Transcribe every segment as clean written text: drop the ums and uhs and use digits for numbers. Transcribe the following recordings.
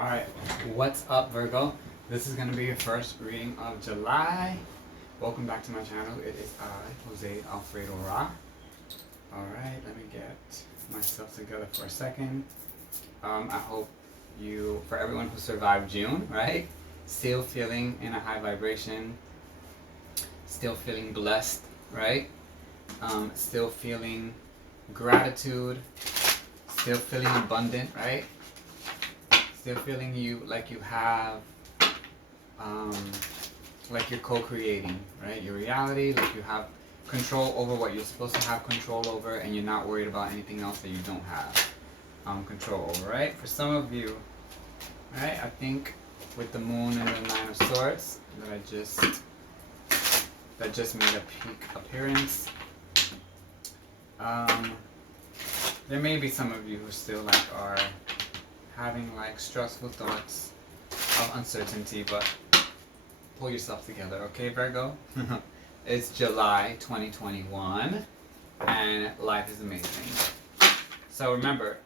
Alright, what's up, Virgo? This is going to be your first reading of July. Welcome back to my channel. It is I, Jose Alfredo Ra. Alright, let me get myself together for a second. I hope for everyone who survived June, right? Still feeling in a high vibration. Still feeling blessed, right? Still feeling gratitude. Still feeling abundant, right? Still feeling like you have, like you're co-creating, right? Your reality, like you have control over what you're supposed to have control over, and you're not worried about anything else that you don't have control over, right? For some of you, right, I think with the moon and the Nine of Swords that just made a peak appearance. There may be some of you who still are having stressful thoughts of uncertainty, but pull yourself together, okay, Virgo? It's July 2021 and life is amazing. So remember,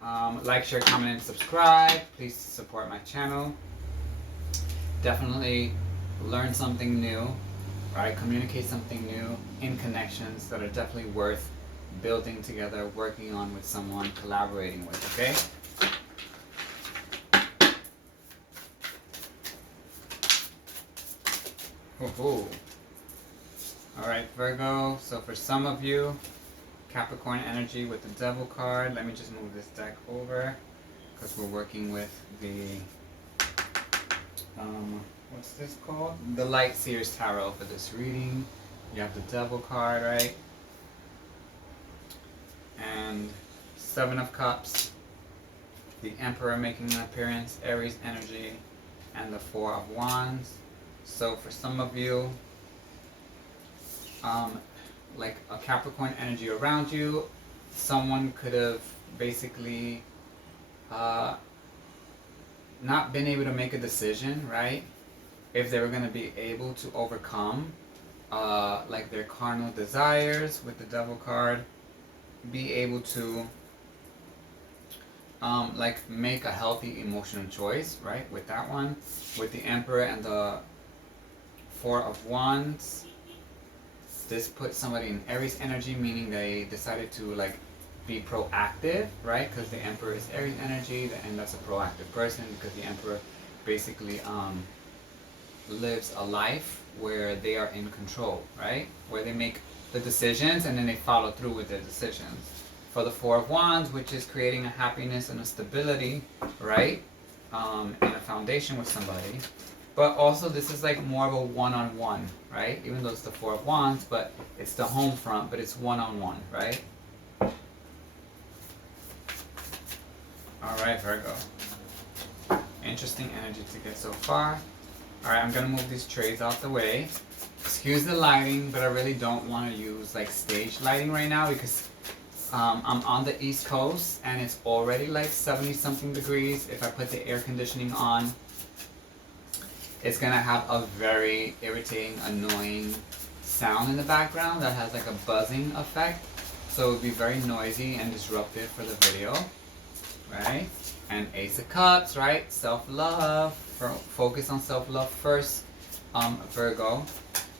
like, share, comment, and subscribe. Please support my channel. Definitely learn something new, right? Communicate something new in connections that are definitely worth building together, working on with someone, collaborating with, okay? Woohoo! Alright, Virgo, so for some of you, Capricorn energy with the Devil card. Let me just move this deck over because we're working with the, what's this called? The Light Seers Tarot for this reading. You have the Devil card, right? And Seven of Cups, the Emperor making an appearance, Aries energy, and the Four of Wands. So for some of you, like a Capricorn energy around you, someone could have basically not been able to make a decision, right? If they were going to be able to overcome like their carnal desires with the Devil card, be able to like make a healthy emotional choice, right? With that one, with the Emperor and the Four of Wands, this puts somebody in Aries energy, meaning they decided to be proactive, right? Because the Emperor is Aries energy, and that's a proactive person, because the Emperor basically lives a life where they are in control, right? Where they make the decisions and then they follow through with their decisions. For the Four of Wands, which is creating a happiness and a stability, right? And a foundation with somebody. But also this is more of a one-on-one, right? Even though it's the Four of Wands, but it's the home front, but it's one-on-one, right? Alright, Virgo. Interesting energy to get so far. Alright, I'm going to move these trays out the way. Excuse the lighting, but I really don't want to use stage lighting right now because I'm on the East Coast and it's already 70-something degrees. If I put the air conditioning on, it's going to have a very irritating, annoying sound in the background that has a buzzing effect. So it would be very noisy and disruptive for the video, right? And Ace of Cups, right? Self-love. Focus on self-love first, Virgo.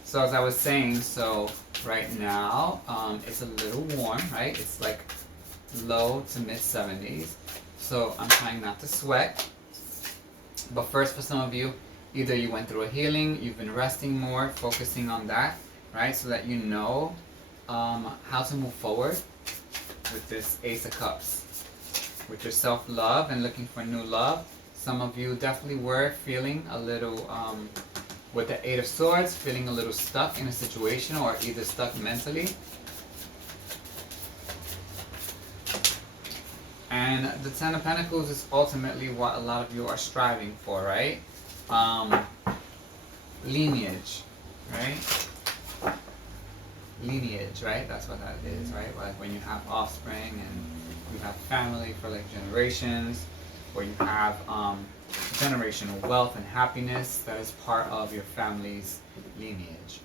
So as I was saying, so right now, it's a little warm, right? It's low to mid 70s. So I'm trying not to sweat. But first, for some of you, either you went through a healing, you've been resting more, focusing on that, right? So that you know how to move forward with this Ace of Cups. With your self-love and looking for new love. Some of you definitely were feeling a little, with the Eight of Swords, feeling a little stuck in a situation or either stuck mentally. And the Ten of Pentacles is ultimately what a lot of you are striving for, right? Lineage, right? Lineage, right? That's what that is, right? Like when you have offspring and you have family for generations, where you have generational wealth and happiness that is part of your family's lineage.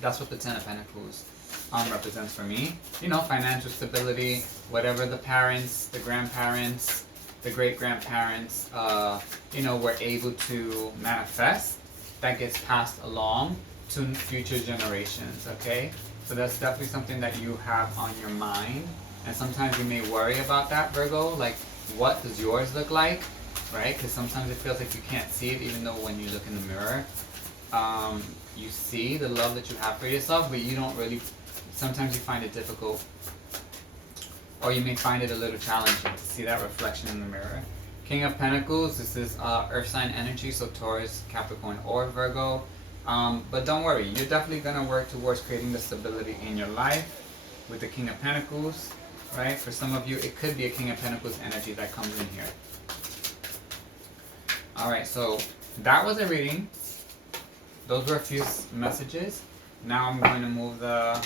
That's what the Ten of Pentacles represents for me. You know, financial stability, whatever the parents, the grandparents, the great-grandparents, you know, were able to manifest, that gets passed along to future generations, okay? So that's definitely something that you have on your mind. And sometimes you may worry about that, Virgo, like what does yours look like, right? Because sometimes it feels like you can't see it, even though when you look in the mirror, you see the love that you have for yourself, but you don't really, sometimes you find it difficult, or you may find it a little challenging to see that reflection in the mirror. King of Pentacles, this is earth sign energy, so Taurus, Capricorn, or Virgo. But don't worry, you're definitely going to work towards creating the stability in your life with the King of Pentacles, right? For some of you, it could be a King of Pentacles energy that comes in here. Alright, so that was a reading. Those were a few messages. Now I'm going to move the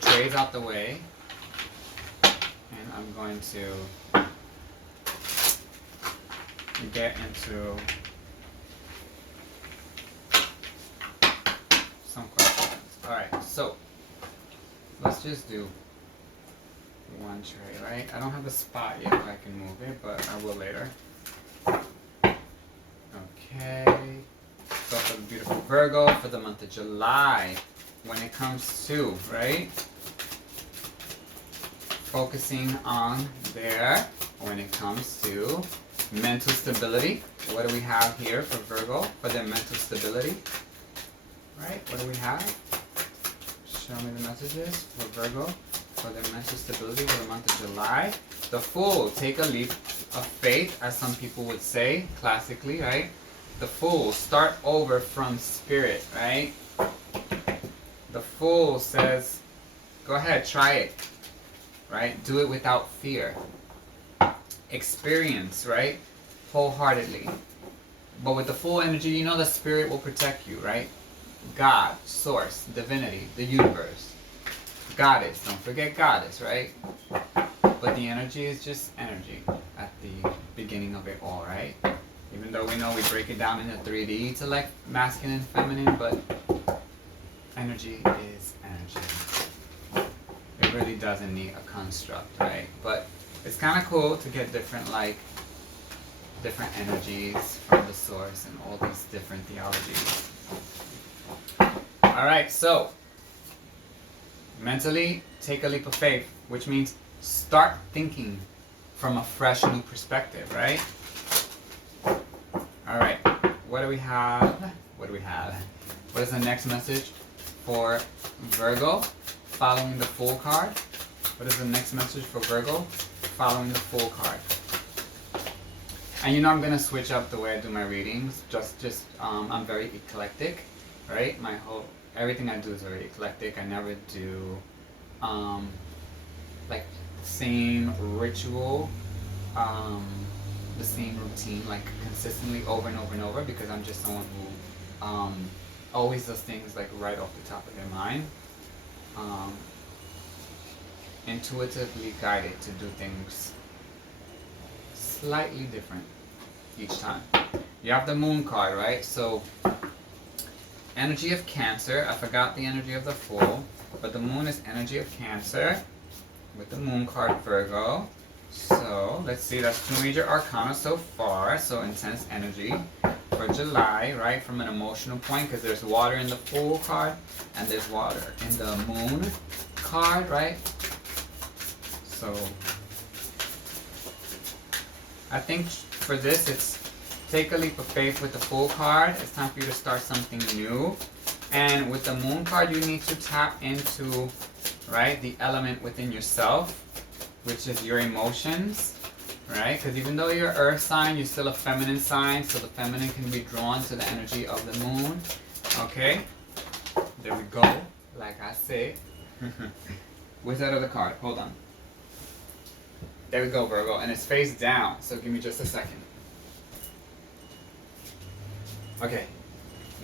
trays out the way. And I'm going to get into some questions. Alright, so let's just do one tray, right? I don't have a spot yet where I can move it, but I will later. Okay. So for the beautiful Virgo, for the month of July, when it comes to, right? Focusing on there, when it comes to mental stability. What do we have here for Virgo for their mental stability? Right? What do we have? Show me the messages for Virgo for their mental stability for the month of July. The Fool, take a leap of faith, as some people would say, classically, right? The Fool, start over from spirit, right? The Fool says, go ahead, try it, right? Do it without fear. Experience, right? Wholeheartedly. But with the Fool energy, you know the spirit will protect you, right? God, source, divinity, the universe. Goddess, don't forget goddess, right? But the energy is just energy at the beginning of it all, right? Even though we know we break it down into 3D to like masculine and feminine, but energy is energy. It really doesn't need a construct, right? But it's kind of cool to get different energies from the source and all these different theologies. Alright, so mentally take a leap of faith, which means start thinking from a fresh new perspective, right? Alright, what do we have? What do we have? What is the next message for Virgo following the Fool card? What is the next message for Virgo following the Fool card? And you know I'm going to switch up the way I do my readings. I'm very eclectic, right? Everything I do is very eclectic. I never do like the same ritual, the same routine, like consistently over and over and over, because I'm just someone who always does things like right off the top of their mind. Intuitively guided to do things slightly different each time. You have the Moon card, right? So energy of Cancer. I forgot the energy of the Fool, but the Moon is energy of Cancer with the Moon card, Virgo. So let's see, that's 2 major arcana so far. So intense energy for July, right? From an emotional point, because there's water in the Fool card and there's water in the Moon card, right? So I think for this, it's take a leap of faith with the Fool card. It's time for you to start something new. And with the Moon card, you need to tap into, right, the element within yourself, which is your emotions, right? Because even though you're an earth sign, you're still a feminine sign, so the feminine can be drawn to the energy of the moon, okay? There we go, like I said. Where's that other card? Hold on. There we go, Virgo, and it's face down, so give me just a second. Okay,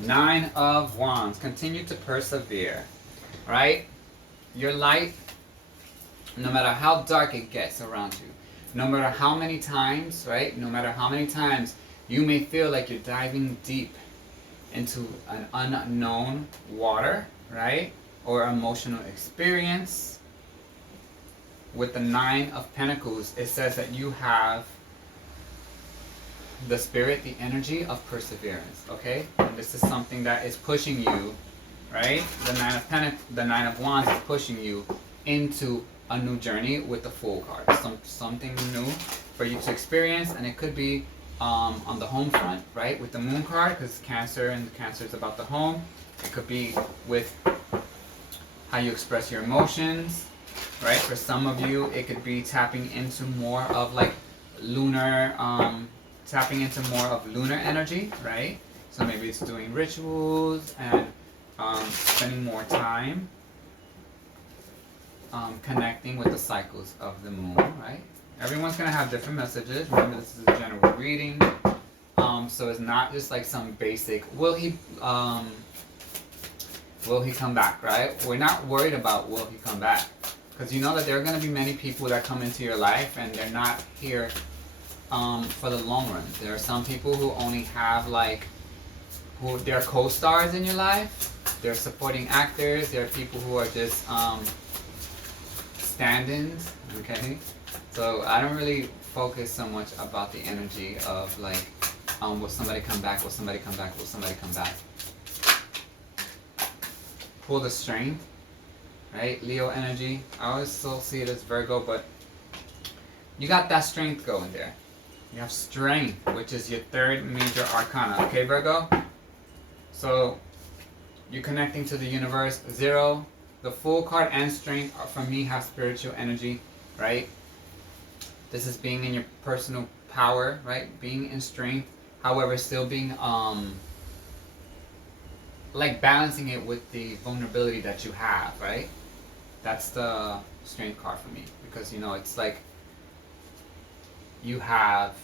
9 of Wands, continue to persevere, right? Your light, no matter how dark it gets around you, no matter how many times, right? No matter how many times you may feel like you're diving deep into an unknown water, right? Or emotional experience. With the 9 of Pentacles, it says that you have the spirit, the energy of perseverance, okay? And this is something that is pushing you, right? The Nine of Wands is pushing you into a new journey with the Fool card. Something new for you to experience, and it could be on the home front, right? With the Moon card, because Cancer, and Cancer is about the home. It could be with how you express your emotions, right? For some of you, it could be tapping into more of like lunar, tapping into more of lunar energy, right? So maybe it's doing rituals and spending more time connecting with the cycles of the moon, right? Everyone's gonna have different messages. Remember, this is a general reading, so it's not just like some basic. Will he come back? Right? We're not worried about will he come back, because you know that there are gonna be many people that come into your life and they're not here for the long run. There are some people who only have like who they're co-stars in your life. They're supporting actors. There are people who are just stand-ins. Okay. So I don't really focus so much about the energy of like, will somebody come back? Will somebody come back? Will somebody come back? Pull the strength, right? Leo energy. I always still see it as Virgo, but you got that strength going there. You have strength, which is your third major arcana. Okay, Virgo? So you're connecting to the universe. 0, the Fool card and strength are, for me, have spiritual energy, right? This is being in your personal power, right? Being in strength, however, still being like balancing it with the vulnerability that you have, right? That's the strength card for me, because you know it's like you have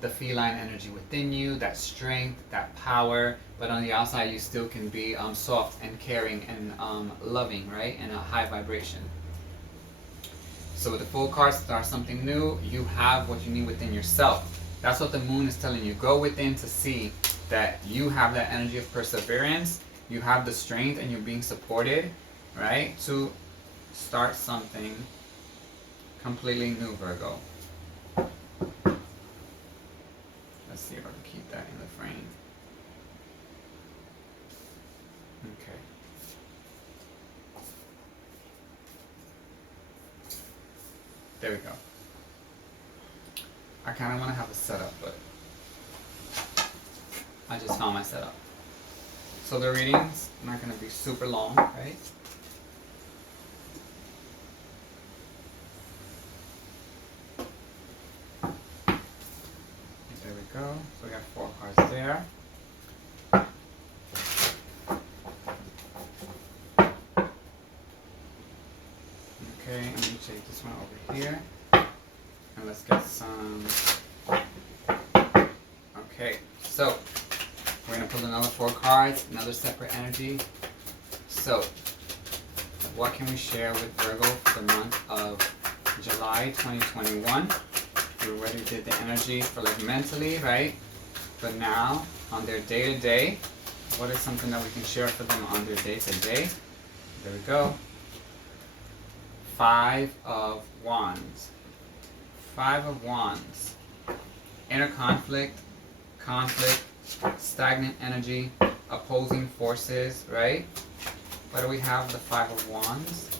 the feline energy within you, that strength, that power, but on the outside you still can be soft and caring and loving, right? And a high vibration. So with the Fool card, start something new. You have what you need within yourself. That's what the moon is telling you. Go within to see that you have that energy of perseverance. You have the strength and you're being supported, right? To start something completely new, Virgo. Let's see if I can keep that in the frame. Okay. There we go. I kind of want to have a setup, but I just found my setup. So the reading's not going to be super long, right? There we go. So we got 4 cards there. Okay, and let me take this one over here. And let's get some. Okay, so we're going to pull another 4 cards, another separate energy. So, what can we share with Virgo for the month of July 2021? We already did the energy for like mentally, right? But now, on their day-to-day, what is something that we can share for them on their day-to-day? There we go. 5 of Wands. 5 of Wands. Inner conflict, stagnant energy, opposing forces, right? Why do we have the 5 of Wands?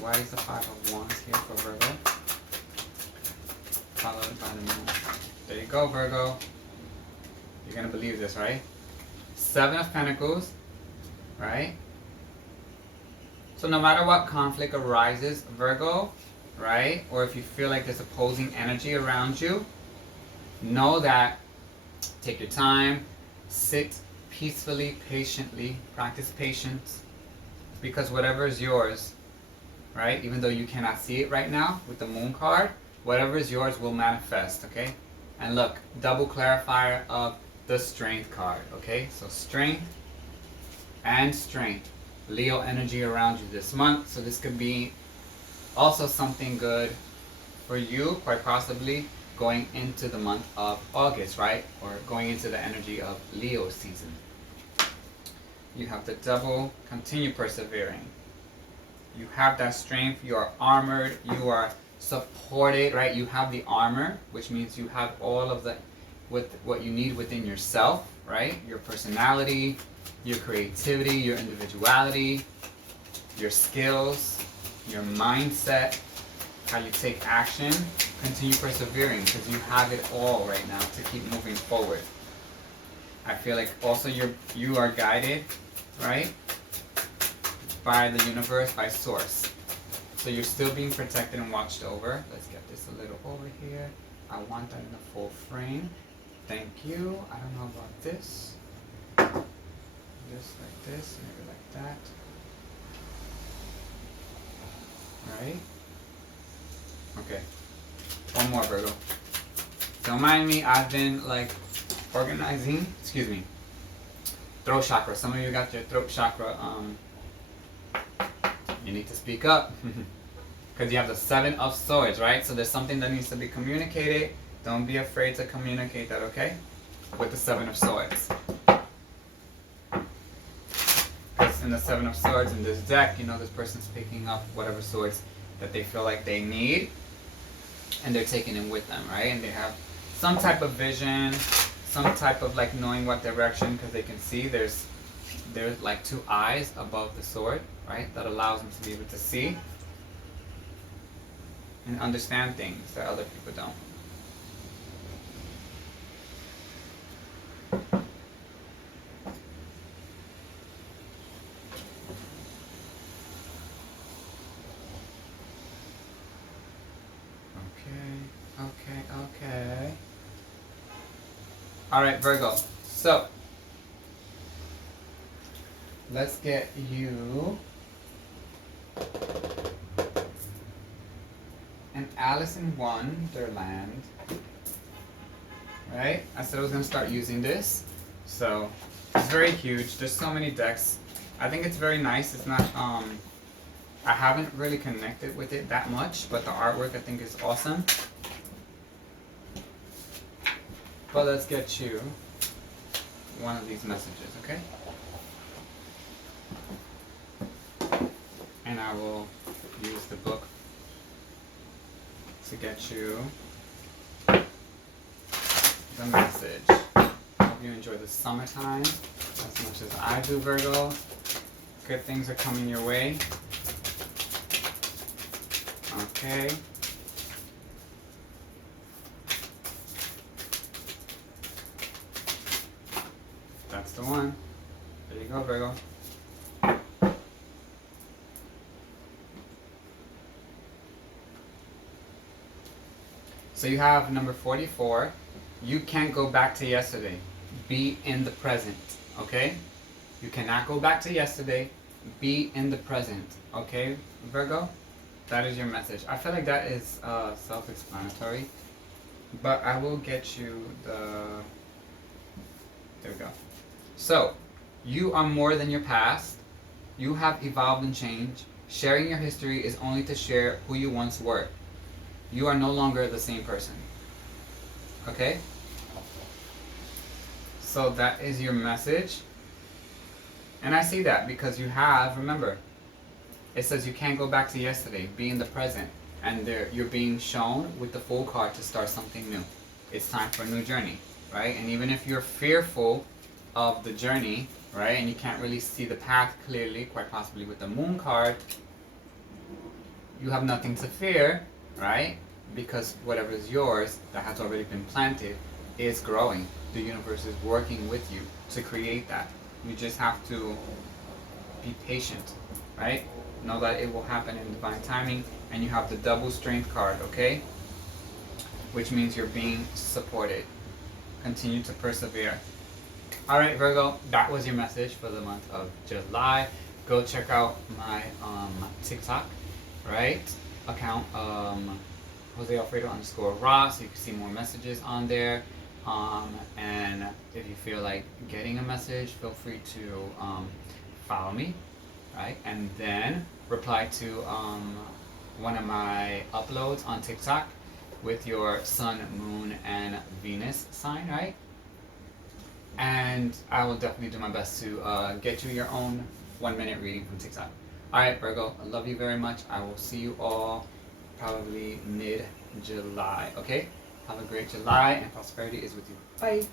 Why is the 5 of Wands here for Virgo? Followed by the moon. There you go, Virgo. You're going to believe this, right? 7 of Pentacles, right? So no matter what conflict arises, Virgo, right? Or if you feel like there's opposing energy around you, know that, take your time, sit peacefully, patiently, practice patience, because whatever is yours, right? Even though you cannot see it right now with the moon card, whatever is yours will manifest, okay? And look, double clarifier of the strength card, okay? So strength and strength. Leo energy around you this month, so this could be also something good for you, quite possibly going into the month of August, right? Or going into the energy of Leo season. You have the double, continue persevering. You have that strength, you are armored, you are supported, right? You have the armor, which means you have all of the with what you need within yourself, right? Your personality, your creativity, your individuality, your skills, your mindset, how you take action. Continue persevering because you have it all right now to keep moving forward. I feel like also you are guided, right? By the universe, by source. So you're still being protected and watched over. Let's get this a little over here. I want that in the full frame. Thank you. I don't know about this. Just like this, maybe like that. Alright. Okay. One more, Virgo. Don't mind me, I've been like organizing, excuse me, throat chakra. Some of you got your throat chakra, you need to speak up. Because you have the 7 of Swords, right? So there's something that needs to be communicated. Don't be afraid to communicate that, okay? With the 7 of Swords. Because in the 7 of Swords in this deck, you know, this person's picking up whatever swords that they feel like they need. And they're taking them with them, right? And they have some type of vision, some type of like knowing what direction, because they can see there's like 2 eyes above the sword, right? That allows them to be able to see and understand things that other people don't. Okay. All right, Virgo. So let's get you an Alice in Wonderland. Right? I said I was gonna start using this, so it's very huge. There's so many decks. I think it's very nice. It's not I haven't really connected with it that much, but the artwork I think is awesome. But let's get you one of these messages, okay? And I will use the book to get you the message. Hope you enjoy the summertime as much as I do, Virgo. Good things are coming your way. Okay. That's the one. There you go, Virgo. So you have number 44. You can't go back to yesterday. Be in the present, okay? You cannot go back to yesterday. Be in the present, okay, Virgo? That is your message. I feel like that is self-explanatory, but I will get you the... There we go. So, you are more than your past. You have evolved and changed. Sharing your history is only to share who you once were. You are no longer the same person. Okay? So that is your message. And I see that because you have, remember, it says you can't go back to yesterday. Be in the present. And there, you're being shown with the Fool card to start something new. It's time for a new journey, right? And even if you're fearful of the journey, right, and you can't really see the path clearly, quite possibly with the Moon card, you have nothing to fear, right? Because whatever is yours that has already been planted is growing. The universe is working with you to create that. You just have to be patient, right? Know that it will happen in divine timing. And you have the double strength card, okay? Which means you're being supported. Continue to persevere. Alright, Virgo, that was your message for the month of July. Go check out my TikTok, right? Account, JoseAlfredo_Raw, so you can see more messages on there. And if you feel like getting a message, feel free to follow me, right? And then reply to one of my uploads on TikTok with your Sun, Moon, and Venus sign, right? And I will definitely do my best to get you your own 1-minute reading from TikTok. Alright, Virgo, I love you very much. I will see you all probably mid-July. Okay? Have a great July, and prosperity is with you. Bye!